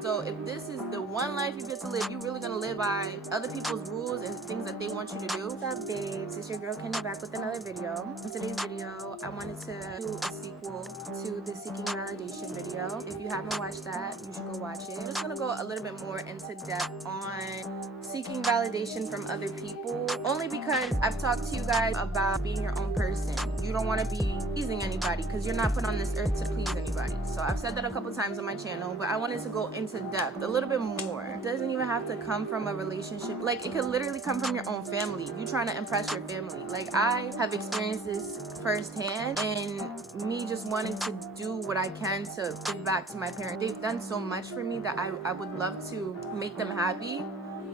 So if this is the one life you get to live, you're really gonna live by other people's rules and things that they want you to do. What's up, babes? It's your girl Kenya back with another video. In today's video, I wanted to do a sequel to the Seeking Validation video. If you haven't watched that, you should go watch it. I'm just gonna go a little bit more into depth on seeking validation from other people, only because I've talked to you guys about being your own person. You don't want to be pleasing anybody because you're not put on this earth to please anybody. So I've said that a couple times on my channel, but I wanted to go into depth a little bit more. It doesn't even have to come from a relationship. Like, it could literally come from your own family. You trying to impress your family. Like, I have experienced this firsthand, and me just wanting to do what I can to give back to my parents. They've done so much for me that I would love to make them happy.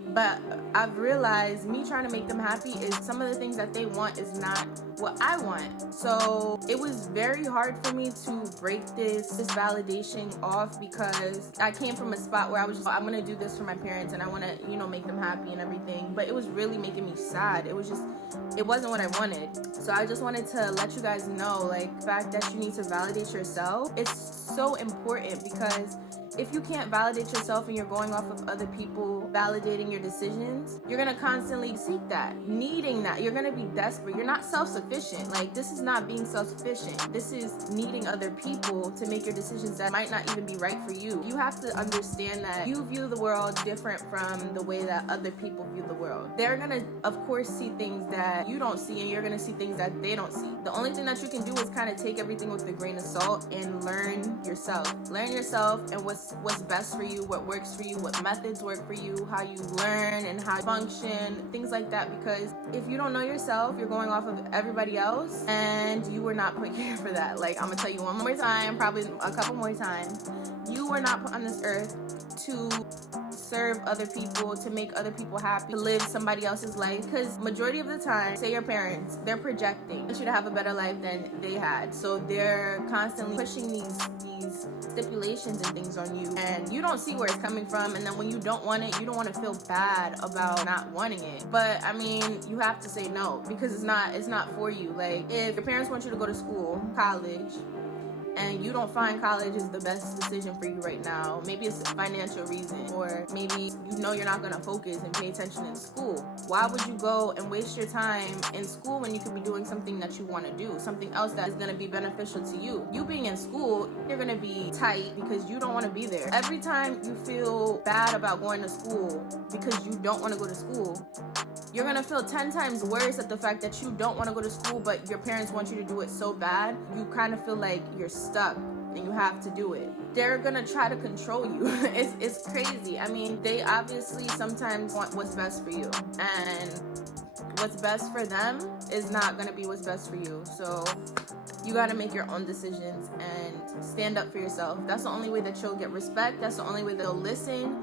But I've realized me trying to make them happy is some of the things that they want is not what I want. So it was very hard for me to break this validation off, because I came from a spot where I was just, I'm gonna do this for my parents and I want to, you know, make them happy and everything. But it was really making me sad. It wasn't what I wanted. So I just wanted to let you guys know, like, the fact that you need to validate yourself, it's so important, because if you can't validate yourself and you're going off of other people validating your decisions, you're gonna constantly seek that, needing that. You're gonna be desperate. You're not self-sufficient. Like, this is not being self-sufficient. This is needing other people to make your decisions that might not even be right for you. You have to understand that you view the world different from the way that other people view the world. They're gonna, of course, see things that you don't see, and you're gonna see things that they don't see. The only thing that you can do is kind of take everything with a grain of salt and learn yourself. Learn yourself and what's best for you, what works for you, what methods work for you, how you learn and how you function, things like that. Because if you don't know yourself, you're going off of everybody else, and you were not put here for that. Like, I'm gonna tell you one more time, probably a couple more times, you were not put on this earth to serve other people, to make other people happy, to live somebody else's life. Because majority of the time, say your parents, they're projecting. They want you to have a better life than they had. So they're constantly pushing these stipulations and things on you, and you don't see where it's coming from. And then when you don't want it, you don't want to feel bad about not wanting it. But I mean, you have to say no, because it's not for you. Like, if your parents want you to go to school, college, and you don't find college is the best decision for you right now, maybe it's a financial reason, or maybe you know you're not going to focus and pay attention in school. Why would you go and waste your time in school when you could be doing something that you want to do, something else that is going to be beneficial to you? You being in school, you're going to be tight because you don't want to be there. Every time you feel bad about going to school because you don't want to go to school, you're gonna feel 10 times worse at the fact that you don't want to go to school, but your parents want you to do it so bad. You kind of feel like you're stuck and you have to do it. They're gonna try to control you. It's crazy. I mean, they obviously sometimes want what's best for you, and what's best for them is not gonna be what's best for you. So you gotta make your own decisions and stand up for yourself. That's the only way that you'll get respect. That's the only way they'll listen.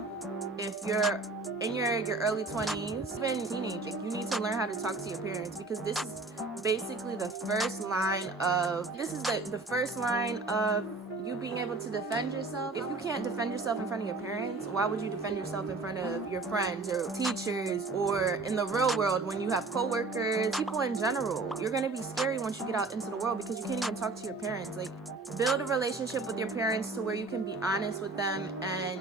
If you're in your early 20s, even teenage, you need to learn how to talk to your parents, because this is basically the first line of, the first line of you being able to defend yourself. If you can't defend yourself in front of your parents, why would you defend yourself in front of your friends or teachers, or in the real world when you have coworkers, people in general? You're gonna be scary once you get out into the world, because you can't even talk to your parents. Like, build a relationship with your parents to where you can be honest with them and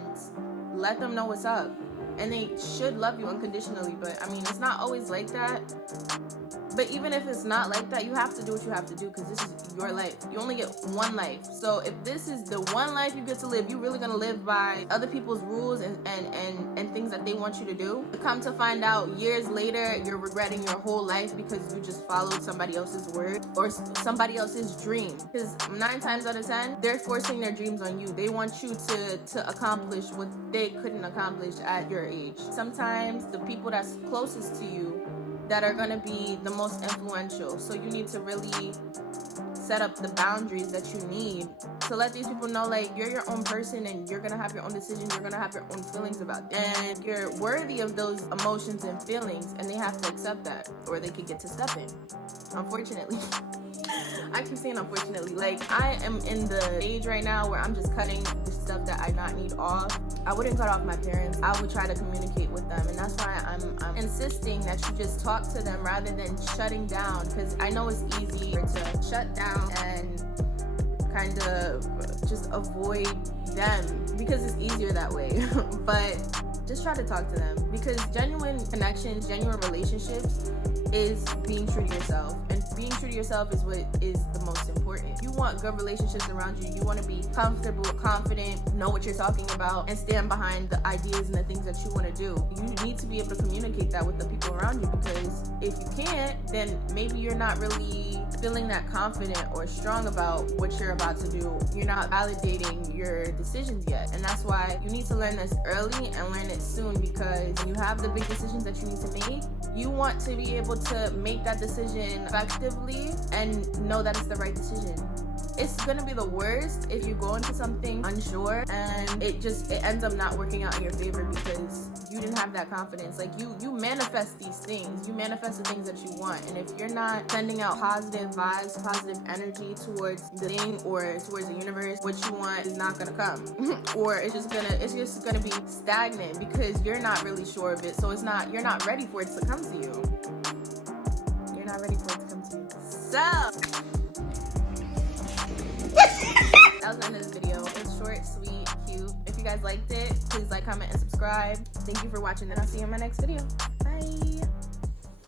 let them know what's up. And they should love you unconditionally, but I mean, it's not always like that. But even if it's not like that, you have to do what you have to do, because this is your life. You only get one life. So if this is the one life you get to live, you're really gonna live by other people's rules and things that they want you to do. Come to find out years later, you're regretting your whole life because you just followed somebody else's word or somebody else's dream. Because 9 times out of 10, they're forcing their dreams on you. They want you to accomplish what they couldn't accomplish at your age. Sometimes the people that's closest to you that are gonna be the most influential. So you need to really set up the boundaries that you need to let these people know, like, you're your own person and you're gonna have your own decisions, you're gonna have your own feelings about it, and you're worthy of those emotions and feelings, and they have to accept that, or they could get to step in, unfortunately. I keep saying unfortunately. Like, I am in the age right now where I'm just cutting the stuff that I not need off. I wouldn't cut off my parents. I would try to communicate with them, and that's why I'm insisting that you just talk to them rather than shutting down, because I know it's easier to shut down and kind of just avoid them because it's easier that way. But just try to talk to them, because genuine connections, genuine relationships is being true to yourself, and being true to yourself is what is the most important. You want good relationships around you. You want to be comfortable, confident, know what you're talking about, and stand behind the ideas and the things that you want to do. You need to be able to communicate that with the people around you, because if you can't, then maybe you're not really feeling that confident or strong about what you're about to do. You're not validating your decisions yet, and that's why you need to learn this early and learn it soon, because when you have the big decisions that you need to make, you want to be able to make that decision effectively and know that it's the right decision. It's gonna be the worst if you go into something unsure and it ends up not working out in your favor because you didn't have that confidence. Like you manifest these things, you manifest the things that you want, and if you're not sending out positive vibes, positive energy towards the thing or towards the universe, what you want is not gonna come. Or it's just gonna be stagnant because you're not really sure of it. So you're not ready for it to come to you. You're not ready for it to come to you. So that was the end of this video. It's short, sweet, cute. If you guys liked it, please like, comment, and subscribe. Thank you for watching, and I'll see you in my next video.